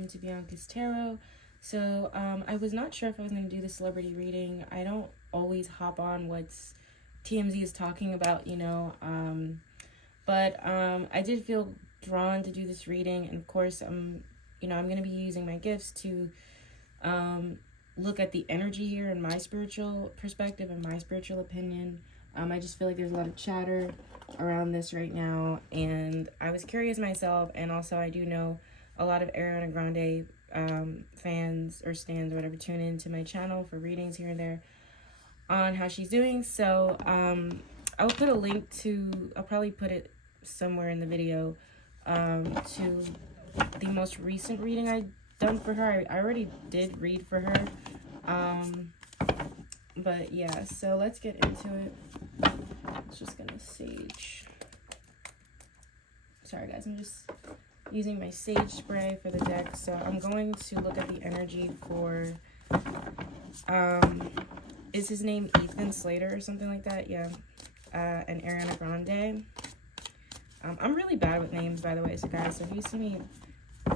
welcome to Bianca's Tarot. So, I was not sure if I was going to do the celebrity reading. I don't always hop on what's TMZ is talking about, but I did feel drawn to do this reading, and of course, I'm going to be using my gifts to look at the energy here in my spiritual perspective and my spiritual opinion. I just feel like there's a lot of chatter around this right now, and I was curious myself, and also I do know a lot of Ariana Grande fans or stans or whatever tune into my channel for readings here and there on how she's doing. So I will put a link to, I'll probably put it somewhere in the video, to the most recent reading I done for her. I already did read for her, but yeah, so let's get into it. I'm just gonna sage. Sorry guys, I'm just using my sage spray for the deck. So I'm going to look at the energy for, is his name Ethan Slater or something like that? Yeah, and Ariana Grande. I'm really bad with names, by the way, so guys, if you see me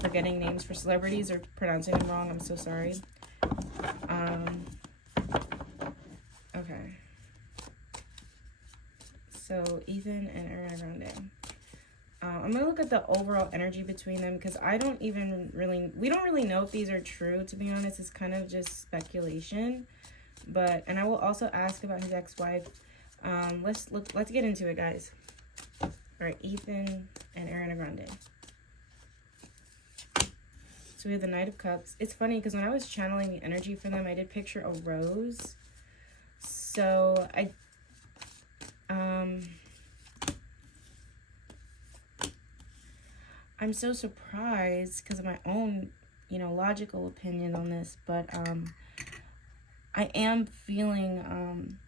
forgetting names for celebrities or pronouncing them wrong, I'm so sorry. Okay. So Ethan and Ariana Grande. I'm going to look at the overall energy between them because we don't really know if these are true, to be honest. It's kind of just speculation. And I will also ask about his ex-wife. Let's get into it, guys. All right, Ethan and Ariana Grande. So we have the Knight of Cups. It's funny because when I was channeling the energy for them, I did picture a rose. So I'm so surprised because of my own, logical opinion on this, but I am feeling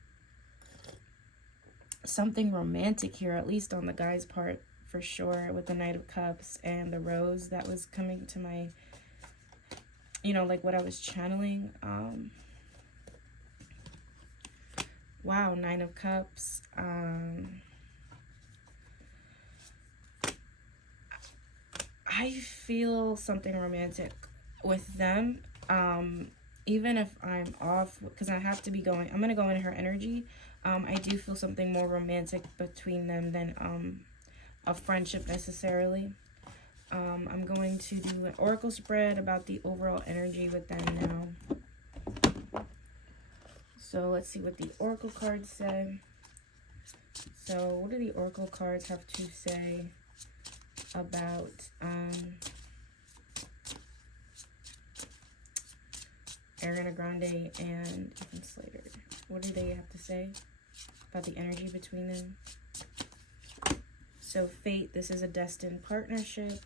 something romantic here, at least on the guy's part, for sure, with the Knight of Cups and the rose that was coming to my, like what I was channeling. Wow, Nine of Cups. I feel something romantic with them. Even if I'm off, because I'm going to go in her energy. I do feel something more romantic between them than a friendship necessarily. I'm going to do an oracle spread about the overall energy with them now. So let's see what the oracle cards say. So what do the oracle cards have to say about Ariana Grande and Ethan Slater? What do they have to say about the energy between them? So fate, this is a destined partnership.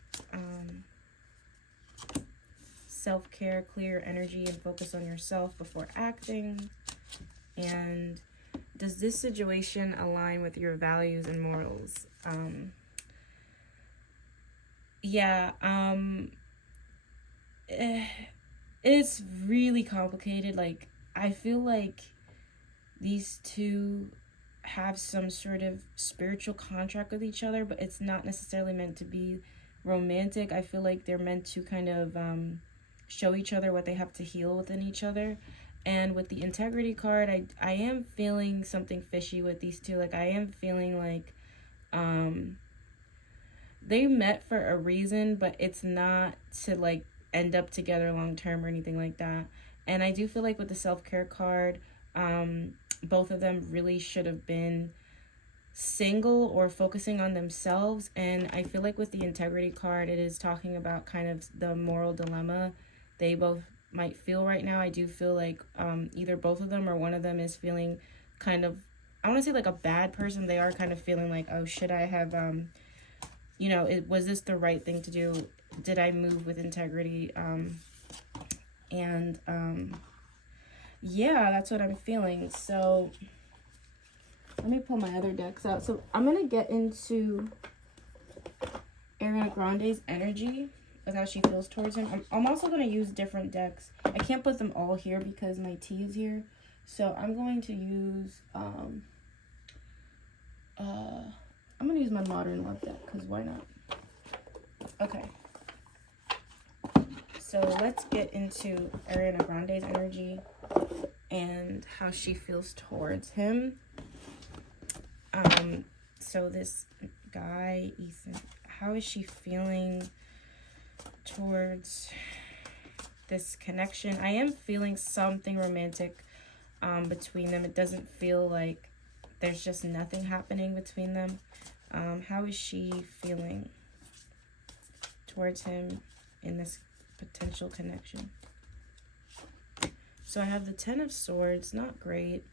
Self-care, clear energy and focus on yourself before acting. And does this situation align with your values and morals? It's really complicated. Like, I feel like these two have some sort of spiritual contract with each other, but it's not necessarily meant to be romantic. I feel like they're meant to kind of show each other what they have to heal within each other. And with the integrity card, I am feeling something fishy with these two. Like, I am feeling like they met for a reason, but it's not to like end up together long term or anything like that. And I do feel like with the self-care card, both of them really should have been single or focusing on themselves. And I feel like with the integrity card, it is talking about kind of the moral dilemma they both might feel right now. I do feel like either both of them or one of them is feeling kind of, I want to say like a bad person. They are kind of feeling like, oh, should I have, was this the right thing to do? Did I move with integrity? Yeah, that's what I'm feeling. So let me pull my other decks out. So I'm going to get into Ariana Grande's energy with how she feels towards him. I'm also going to use different decks. I can't put them all here because my tea is here. So I'm going to use, I'm going to use my Modern Love deck because why not? Okay. So let's get into Ariana Grande's energy and how she feels towards him. So this guy, Ethan, how is she feeling towards this connection? I am feeling something romantic between them. It doesn't feel like there's just nothing happening between them. How is she feeling towards him in this potential connection? So I have the Ten of Swords, not great.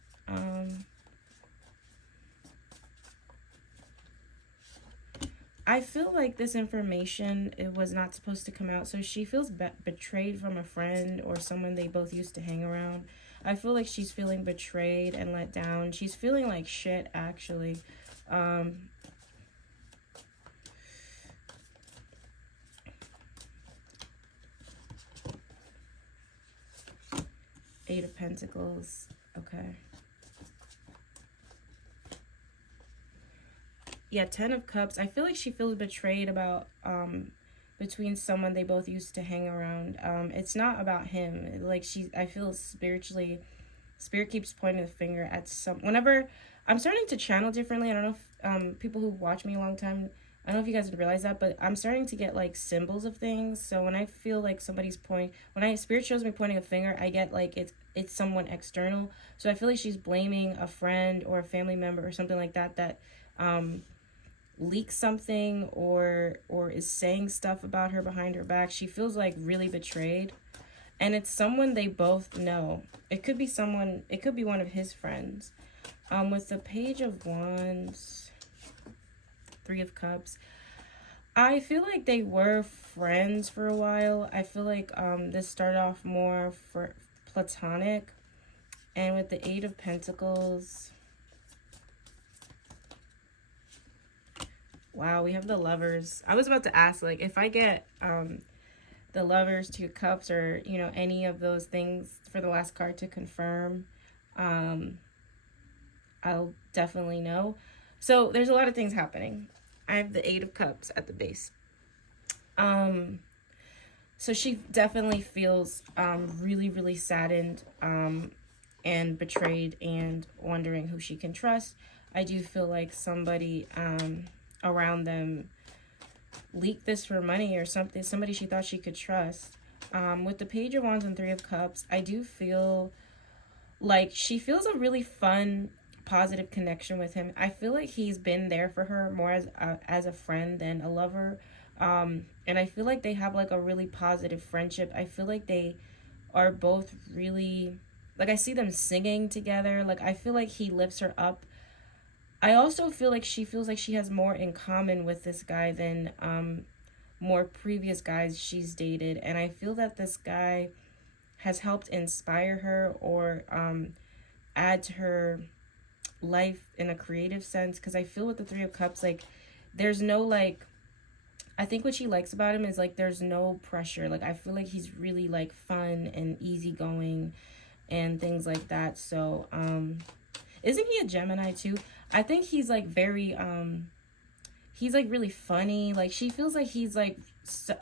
I feel like this information, it was not supposed to come out. So she feels betrayed from a friend or someone they both used to hang around. I feel like she's feeling betrayed and let down. She's feeling like shit, actually. Eight of Pentacles. Okay. Yeah, Ten of Cups. I feel like she feels betrayed about between someone they both used to hang around. It's not about him. Like I feel spiritually, Spirit keeps pointing the finger at whenever I'm starting to channel differently. I don't know if people who watch me a long time, I don't know if you guys would realize that, but I'm starting to get like symbols of things. So when I feel like somebody's Spirit shows me pointing a finger, I get like it's someone external. So I feel like she's blaming a friend or a family member or something like that leaks something or is saying stuff about her behind her back. She feels like really betrayed, and it's someone they both know. It could be someone, it could be one of his friends. With the Page of Wands, Three of Cups, I feel like they were friends for a while. I feel like this started off more for platonic. And with the Eight of Pentacles, wow, we have the Lovers. I was about to ask, like, if I get the Lovers, Two Cups, or, you know, any of those things for the last card to confirm, I'll definitely know. So there's a lot of things happening. I have the Eight of Cups at the base. So she definitely feels really, really saddened and betrayed and wondering who she can trust. I do feel like somebody around them leaked this for money or something, somebody she thought she could trust. With the Page of Wands and Three of Cups, I do feel like she feels a really fun, positive connection with him. I feel like he's been there for her more as a friend than a lover. And I feel like they have like a really positive friendship. I feel like they are both really, like, I see them singing together. Like, I feel like he lifts her up. I also feel like she feels like she has more in common with this guy than more previous guys she's dated. And I feel that this guy has helped inspire her or add to her life in a creative sense. Because I feel with the Three of Cups, like, there's no, like, I think what she likes about him is, like, there's no pressure. Like, I feel like he's really, like, fun and easygoing and things like that. So, isn't he a Gemini too? I think he's, like, very, he's, like, really funny. Like, she feels like he's, like,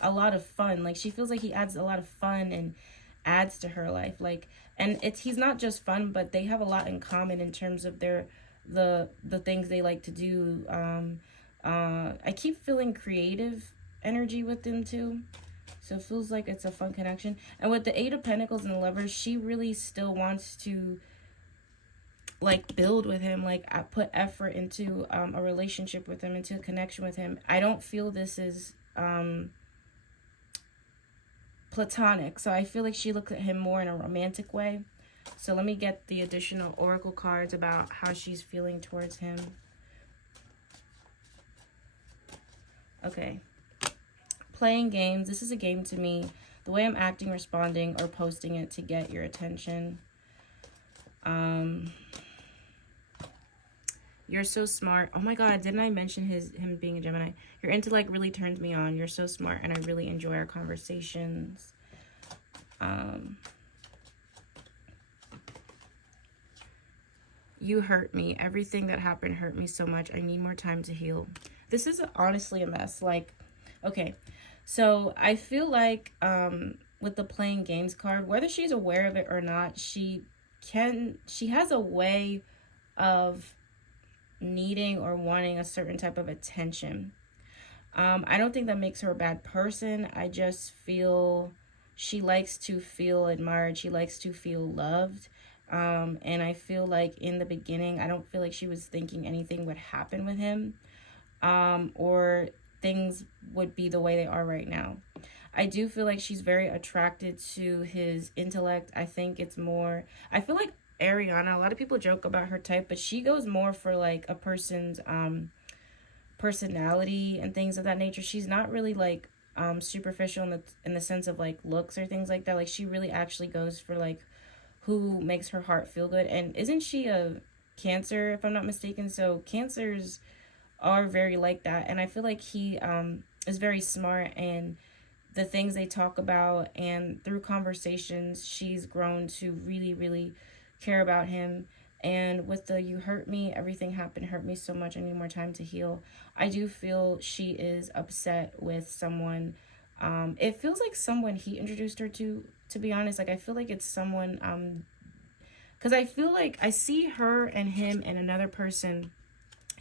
a lot of fun. Like, she feels like he adds a lot of fun and adds to her life. Like, and he's not just fun, but they have a lot in common in terms of the things they like to do. I keep feeling creative energy with them too. So it feels like it's a fun connection. And with the Eight of Pentacles and the Lovers, she really still wants to, like, build with him. Like, I put effort into a relationship with him, into a connection with him. I don't feel this is platonic. So I feel like she looks at him more in a romantic way. So let me get the additional oracle cards about how she's feeling towards him. Okay. Playing games. This is a game to me. The way I'm acting, responding, or posting it to get your attention. You're so smart. Oh my God, didn't I mention him being a Gemini? Your intellect really turns me on. You're so smart, and I really enjoy our conversations. You hurt me. Everything that happened hurt me so much. I need more time to heal. This is honestly a mess. Like, okay, so I feel like with with the playing games card, whether she's aware of it or not, she has a way of needing or wanting a certain type of attention. I don't think that makes her a bad person. I just feel she likes to feel admired. She likes to feel loved. And I feel like in the beginning, I don't feel like she was thinking anything would happen with him, or things would be the way they are right now. I do feel like she's very attracted to his intellect. I think it's more, I feel like Ariana, a lot of people joke about her type, but she goes more for like a person's personality and things of that nature. She's not really like superficial in the sense of like looks or things like that. Like she really actually goes for like who makes her heart feel good. And isn't she a Cancer, if I'm not mistaken? So Cancers are very like that, and I feel like he is very smart, and the things they talk about, and through conversations she's grown to really, really care about him. And with the "you hurt me, everything happened hurt me so much, I need more time to heal," I do feel she is upset with someone. It feels like someone he introduced her to be honest. Like I feel like it's someone because I feel like I see her and him and another person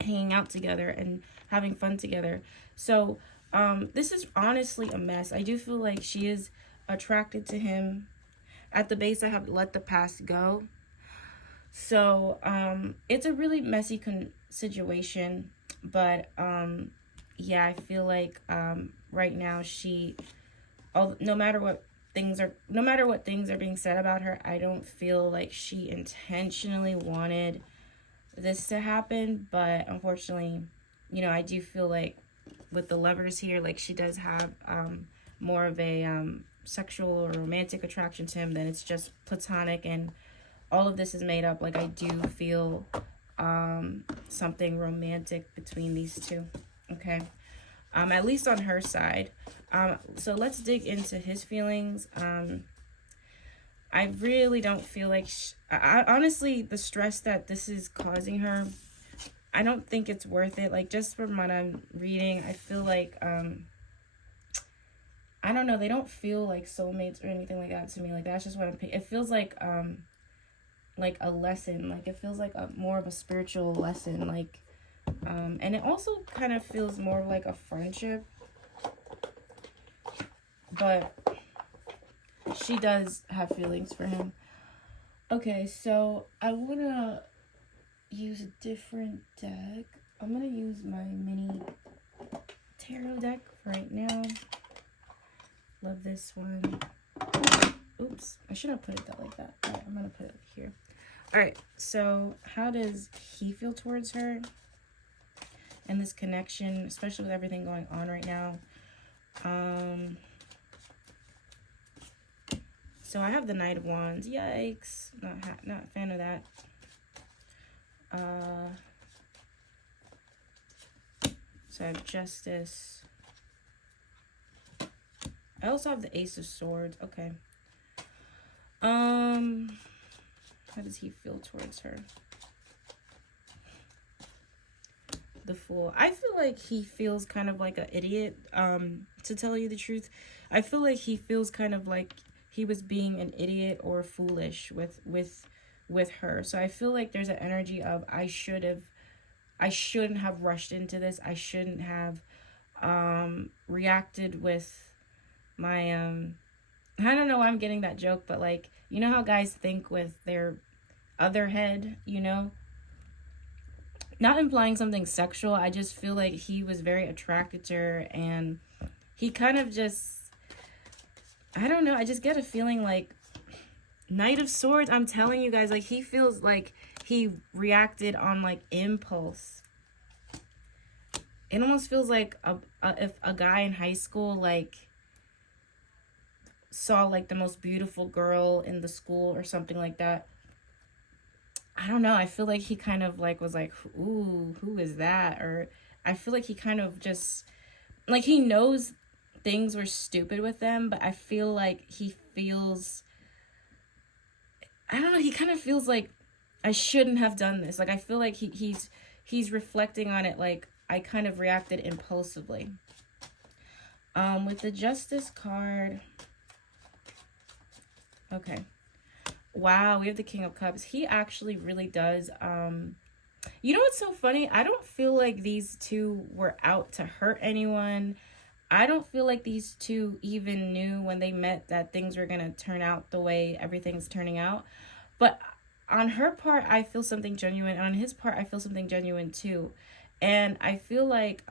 hanging out together and having fun together. So this is honestly a mess. I do feel like she is attracted to him. At the base, I have let the past go. So it's a really messy situation. But yeah, I feel like right now no matter what things are being said about her, I don't feel like she intentionally wanted this to happen. But unfortunately, I do feel like with the Lovers here, like she does have more of a sexual or romantic attraction to him than it's just platonic, and all of this is made up. Like I do feel something romantic between these two. Okay, at least on her side. So let's dig into his feelings. I really don't feel like I honestly, the stress that this is causing her, I don't think it's worth it. Like just from what I'm reading, I feel like I don't know, they don't feel like soulmates or anything like that to me. Like that's just what it feels like a lesson. Like it feels like more of a spiritual lesson. Like and it also kind of feels more like a friendship. But she does have feelings for him. Okay, so I want to use a different deck. I'm going to use my mini tarot deck right now. Love this one. Oops, I should have put it like that. All right, I'm going to put it here. All right, so how does he feel towards her? And this connection, especially with everything going on right now. So I have the Knight of Wands. Yikes. Not a fan of that. So I have Justice. I also have the Ace of Swords. Okay. How does he feel towards her? The Fool. I feel like he feels kind of like an idiot, to tell you the truth. I feel like he feels kind of like he was being an idiot or foolish with her. So I feel like there's an energy of I shouldn't have rushed into this. I shouldn't have reacted with my I don't know why I'm getting that joke, but like, you know how guys think with their other head, Not implying something sexual. I just feel like he was very attracted to her, and he kind of just, I don't know, I just get a feeling like Knight of Swords, I'm telling you guys, like he feels like he reacted on like impulse. It almost feels like if a guy in high school like saw like the most beautiful girl in the school or something like that. I don't know, I feel like he kind of like was like, ooh, who is that? Or I feel like he kind of just like he knows things were stupid with them, but I feel like he feels, I don't know, he kind of feels like I shouldn't have done this. Like I feel like he's reflecting on it like I kind of reacted impulsively. With the Justice card, Okay. Wow, we have the King of Cups. He actually really does. You know what's so funny? I don't feel like these two were out to hurt anyone. I don't feel like these two even knew when they met that things were gonna turn out the way everything's turning out. But on her part, I feel something genuine. On his part, I feel something genuine too. And I feel like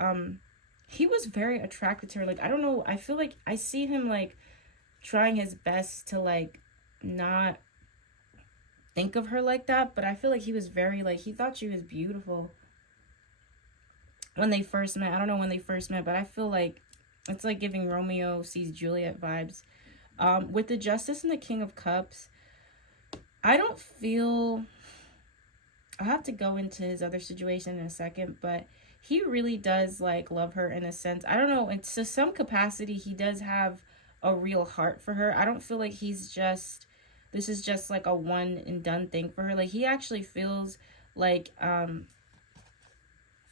he was very attracted to her. Like, I don't know, I feel like I see him like trying his best to like not think of her like that, but I feel like he was very like, he thought she was beautiful when they first met. I don't know when they first met, but I feel like it's like giving Romeo sees Juliet vibes. With the Justice and the King of Cups, I don't feel, I'll have to go into his other situation in a second, but he really does like love her in a sense. I don't know, and to some capacity he does have a real heart for her. I don't feel like he's just, this is just like a one and done thing for her. Like, he actually feels like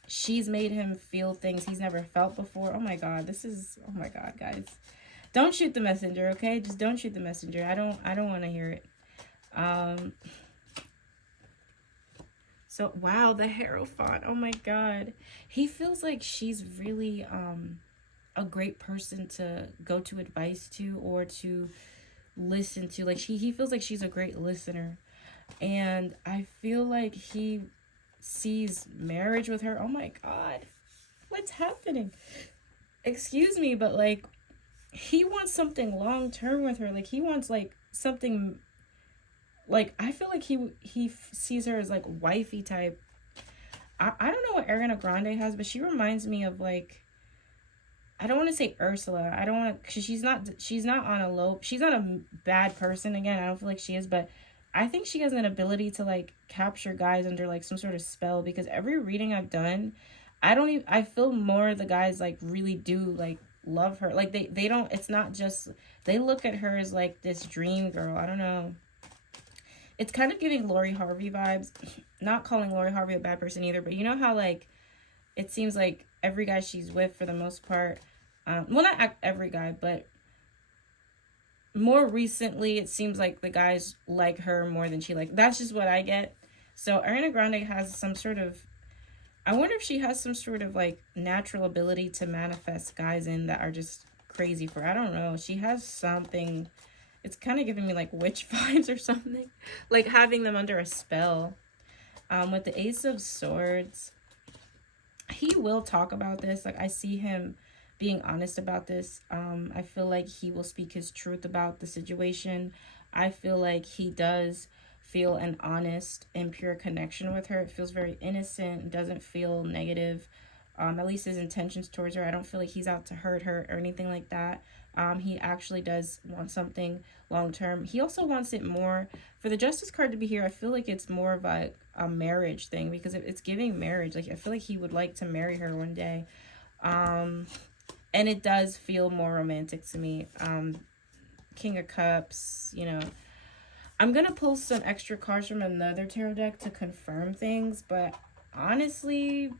she's made him feel things he's never felt before. Oh my god, this is, oh my god, guys. Don't shoot the messenger, okay? Just don't shoot the messenger. I don't want to hear it. So wow, the Hierophant. Oh my god. He feels like she's really a great person to go to advice to or to listen to. Like, he feels like she's a great listener. And I feel like he sees marriage with her. Oh my god. What's happening? Excuse me, but like, he wants something long term with her. Like, he wants like something, like, I feel like he sees her as like wifey type. I don't know what Ariana Grande has, but she reminds me of like, I don't want to say Ursula. I don't want to, cause she's not on a low, she's not a bad person. Again, I don't feel like she is, but I think she has an ability to like capture guys under like some sort of spell, because every reading I've done, I feel more the guys like really do like love her. Like, they don't, it's not just, they look at her as like this dream girl. I don't know. It's kind of giving Lori Harvey vibes. Not calling Lori Harvey a bad person either, but you know how like it seems like every guy she's with for the most part, well, not every guy, but more recently it seems like the guys like her more than she like. That's just what I get. So Ariana Grande has some sort of, I wonder if she has some sort of like natural ability to manifest guys in that are just crazy for her. I don't know. She has something. It's kind of giving me like witch vibes or something. Like having them under a spell. With the Ace of Swords, he will talk about this. Like, I see him being honest about this. I feel like he will speak his truth about the situation. I feel like he does feel an honest and pure connection with her. It feels very innocent. Doesn't feel negative. At least his intentions towards her. I don't feel like he's out to hurt her or anything like that. He actually does want something long term. He also wants it more for the Justice card to be here. I feel like it's more of a marriage thing, because it's giving marriage. Like, I feel like he would like to marry her one day. And it does feel more romantic to me. King of Cups, you know. I'm gonna pull some extra cards from another tarot deck to confirm things, but honestly,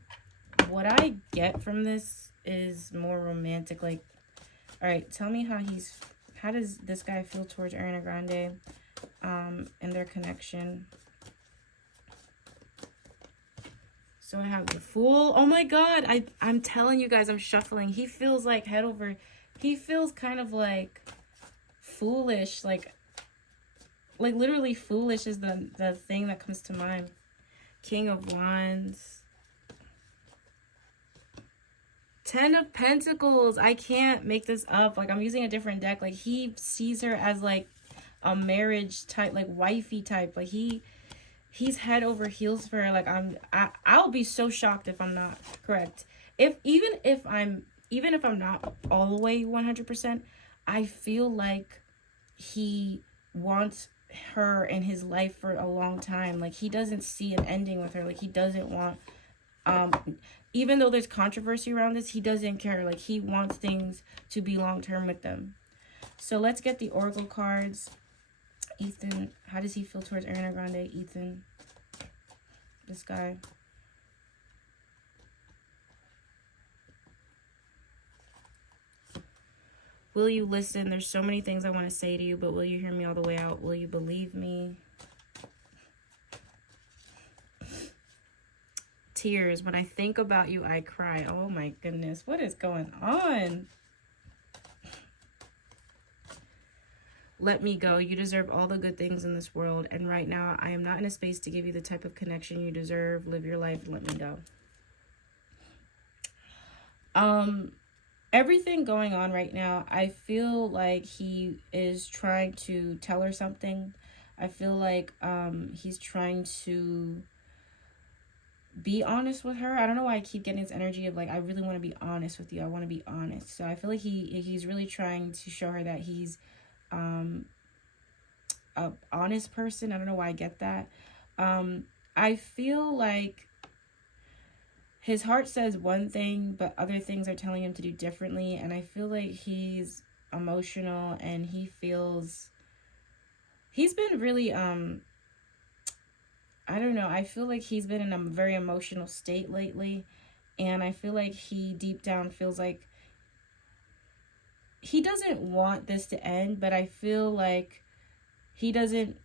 what I get from this is more romantic. Like, all right, tell me how does this guy feel towards Ariana Grande, and their connection. So I have the Fool. Oh my god, I'm telling you guys, I'm shuffling. He feels like head over, he feels kind of like foolish, like literally foolish is the thing that comes to mind. King of Wands. 10 of Pentacles. I can't make this up. Like, I'm using a different deck. Like, he sees her as like a marriage type, like wifey type. Like, he's head over heels for her. Like, I'll be so shocked if I'm not correct. Even if I'm not all the way 100%, I feel like he wants her in his life for a long time. Like, he doesn't see an ending with her. Like, he doesn't want, even though there's controversy around this, he doesn't care. Like, he wants things to be long term with them. So let's get the Oracle cards. Ethan, how does he feel towards Ariana Grande? Ethan, this guy. Will you listen? There's so many things I want to say to you, but will you hear me all the way out? Will you believe me? Tears. When I think about you, I cry. Oh my goodness. What is going on? Let me go. You deserve all the good things in this world. And right now, I am not in a space to give you the type of connection you deserve. Live your life. Let me go. Everything going on right now, I feel like he is trying to tell her something. I feel like he's trying to be honest with her. I don't know why I keep getting this energy of like, I really want to be honest with you. I want to be honest. So I feel like he's really trying to show her that he's a honest person. I don't know why I get that. I feel like his heart says one thing, but other things are telling him to do differently. And I feel like he's emotional and he's been really, I don't know. I feel like he's been in a very emotional state lately. And I feel like he deep down feels like he doesn't want this to end, but I feel like he doesn't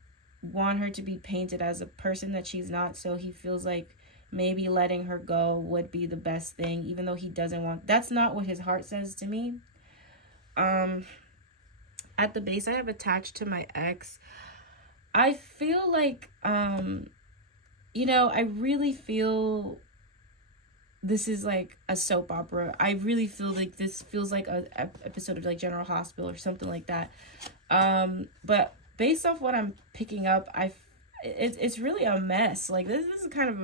want her to be painted as a person that she's not. So he feels like maybe letting her go would be the best thing, even though he doesn't want. That's not what his heart says to me. At the base, I have attached to my ex. I feel like, you know, I really feel this is like a soap opera. I really feel like this feels like a episode of like General Hospital or something like that. But based off what I'm picking up, it's really a mess. Like this is kind of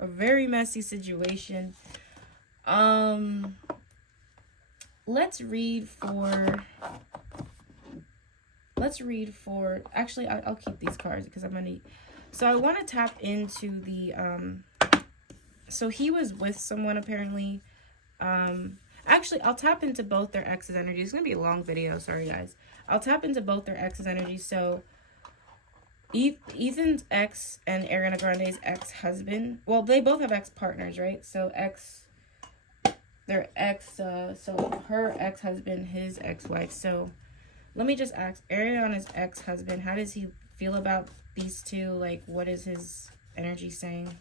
a very messy situation. Let's read for actually I'll keep these cards because I'm gonna. So I want to tap into the so he was with someone apparently. Actually I'll tap into both their ex's energy. It's gonna be a long video, sorry guys. I'll tap into both their ex's energy. So Ethan's ex and Ariana Grande's ex-husband. Well, they both have ex-partners, right? So their ex, so her ex-husband, his ex-wife. So let me just ask Ariana's ex-husband, how does he feel about these two? Like, what is his energy saying?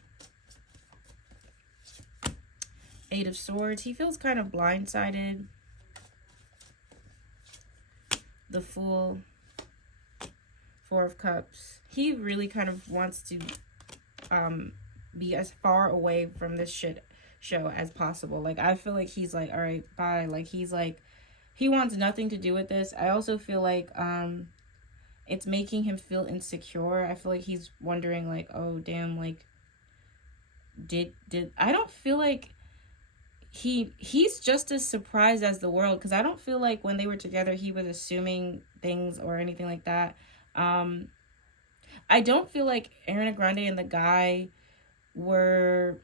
Eight of Swords. He feels kind of blindsided. The Fool. Four of Cups. He really kind of wants to be as far away from this shit show as possible. Like, I feel like he's like, all right, bye. Like, he's like, he wants nothing to do with this. I also feel like it's making him feel insecure. I feel like he's wondering like, oh damn, like did I don't feel like he's just as surprised as the world, because I don't feel like when they were together he was assuming things or anything like that. I don't feel like Ariana Grande and the guy were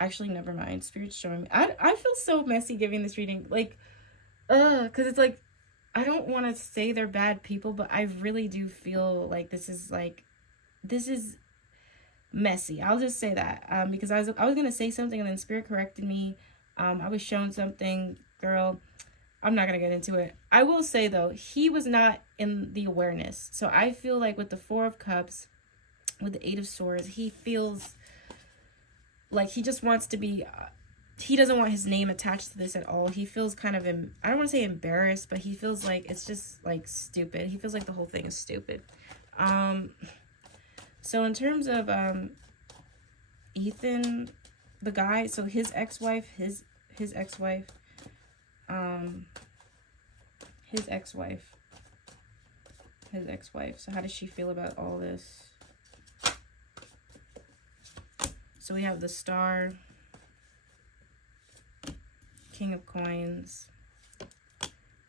actually, never mind. Spirit's showing me. I feel so messy giving this reading. Like, because it's like, I don't want to say they're bad people, but I really do feel like this is messy. I'll just say that. Because I was going to say something and then Spirit corrected me. I was shown something, girl. I'm not going to get into it. I will say, though, he was not in the awareness. So I feel like with the Four of Cups, with the Eight of Swords, he feels like he just wants to be... he doesn't want his name attached to this at all. He feels kind of... I don't want to say embarrassed, but he feels like it's just, like, stupid. He feels like the whole thing is stupid. So in terms of Ethan, the guy... So his ex-wife, his ex-wife... his ex-wife. So how does she feel about all this? So we have the Star, King of Coins,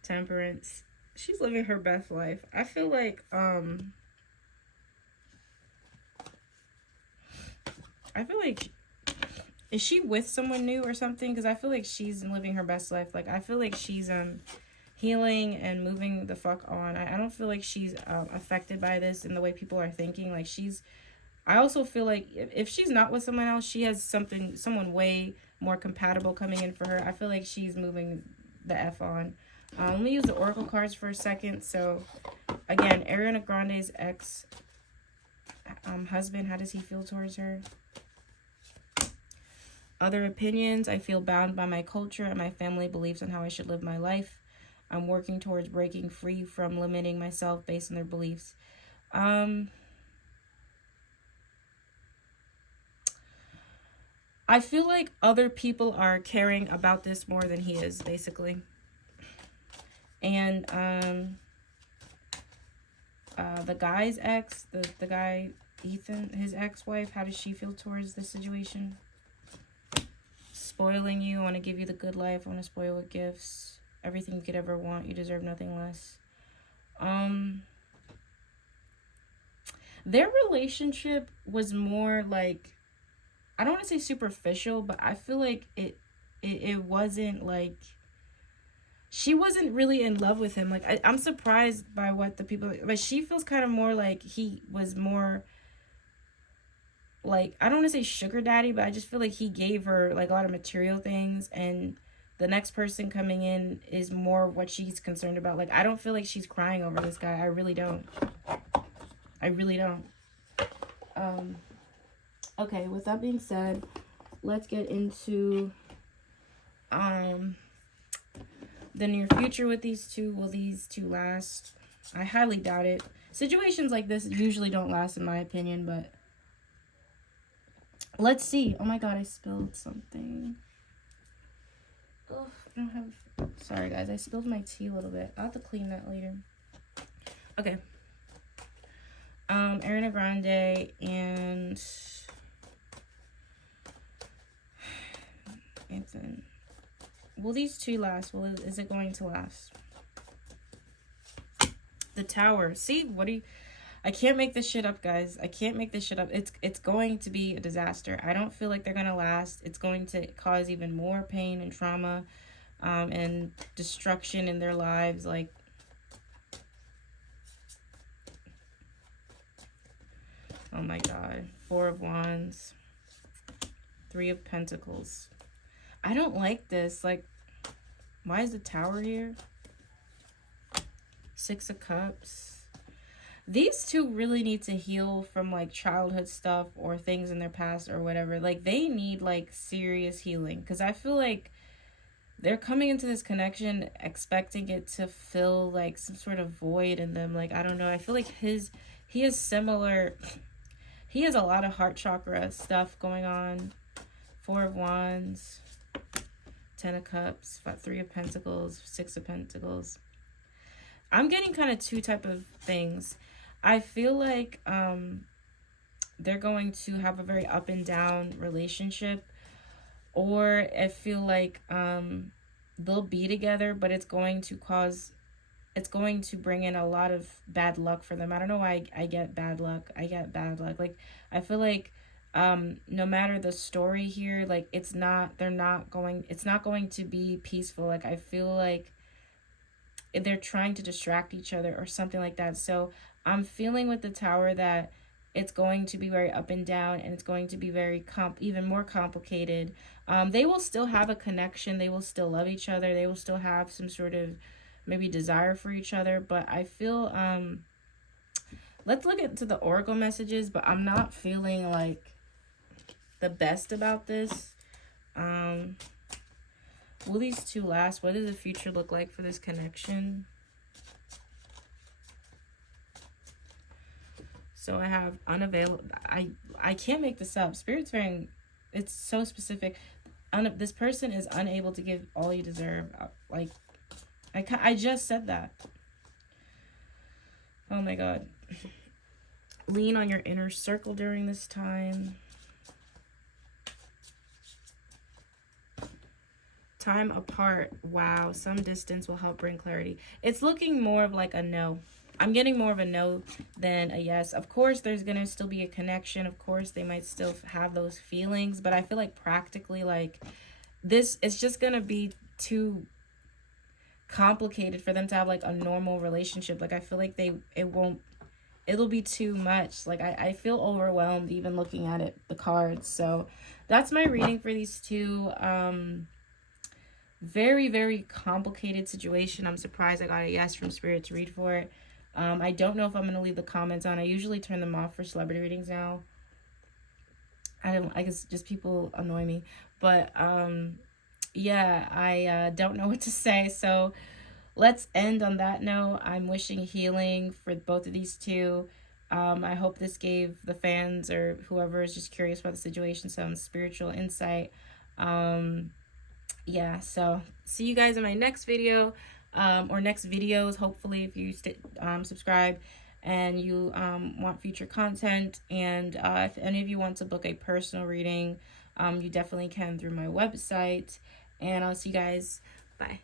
Temperance. She's living her best life. I feel like is she with someone new or something? Because I feel like she's living her best life. Like, I feel like she's healing and moving the fuck on. I don't feel like she's affected by this in the way people are thinking. Like, I also feel like if she's not with someone else, she has someone way more compatible coming in for her. I feel like she's moving the F on. Let me use the oracle cards for a second. So again, Ariana Grande's ex husband, how does he feel towards her? Other opinions, I feel bound by my culture and my family beliefs on how I should live my life. I'm working towards breaking free from limiting myself based on their beliefs. I feel like other people are caring about this more than he is, basically. And the guy's ex, the guy, Ethan, his ex-wife, how does she feel towards this situation? Spoiling you. I want to give you the good life. I want to spoil with gifts. Everything you could ever want. You deserve nothing less. Their relationship was more like, I don't want to say superficial, but I feel like it wasn't like, she wasn't really in love with him. Like, I'm surprised by what the people, but she feels kind of more like he was more like, I don't want to say sugar daddy, but I just feel like he gave her like a lot of material things, and the next person coming in is more what she's concerned about. Like, I don't feel like she's crying over this guy. I really don't. I really don't. Okay, with that being said, let's get into the near future with these two. Will these two last? I highly doubt it. Situations like this usually don't last, in my opinion, but let's see. Oh my god, I spilled something. Oh, I don't have... Sorry, guys. I spilled my tea a little bit. I'll have to clean that later. Okay. Ariana Grande and Anthony. Will these two last? Is it going to last? The Tower. See, what do you... I can't make this shit up, guys. I can't make this shit up. It's going to be a disaster. I don't feel like they're going to last. It's going to cause even more pain and trauma and destruction in their lives. Like, oh my god. Four of Wands. Three of Pentacles. I don't like this. Like, why is the Tower here? Six of Cups. These two really need to heal from like childhood stuff or things in their past or whatever. Like, they need like serious healing, because I feel like they're coming into this connection expecting it to fill like some sort of void in them. Like, I don't know. I feel like he has similar, he has a lot of heart chakra stuff going on. Four of Wands, Ten of Cups, Three of Pentacles, Six of Pentacles. I'm getting kind of two type of things. I feel like they're going to have a very up and down relationship, or I feel like they'll be together, but it's going to bring in a lot of bad luck for them. I don't know why I get bad luck. Like, I feel like no matter the story here, like, it's not going to be peaceful. Like, I feel like they're trying to distract each other or something like that. So I'm feeling with the Tower that it's going to be very up and down, and it's going to be very even more complicated. They will still have a connection. They will still love each other. They will still have some sort of maybe desire for each other. But I feel, let's look into the oracle messages, but I'm not feeling like the best about this. Will these two last? What does the future look like for this connection? So I have unavailable. I can't make this up. Spirit's it's so specific. This person is unable to give all you deserve. Like, I just said that. Oh my god. Lean on your inner circle during this time. Time apart. Wow. Some distance will help bring clarity. It's looking more of like a no. I'm getting more of a no than a yes. Of course, there's going to still be a connection. Of course, they might still have those feelings. But I feel like practically, like, this, it's just going to be too complicated for them to have, like, a normal relationship. Like, I feel like it'll be too much. Like, I feel overwhelmed even looking at the cards. So that's my reading for these two. very, very complicated situation. I'm surprised I got a yes from Spirit to read for it. I don't know if I'm going to leave the comments on. I usually turn them off for celebrity readings now. I guess just people annoy me. But yeah, I don't know what to say. So let's end on that note. I'm wishing healing for both of these two. I hope this gave the fans or whoever is just curious about the situation some spiritual insight. Yeah, so see you guys in my next video, or next videos, hopefully, if you subscribe and you want future content. And if any of you want to book a personal reading, you definitely can through my website. And I'll see you guys. Bye.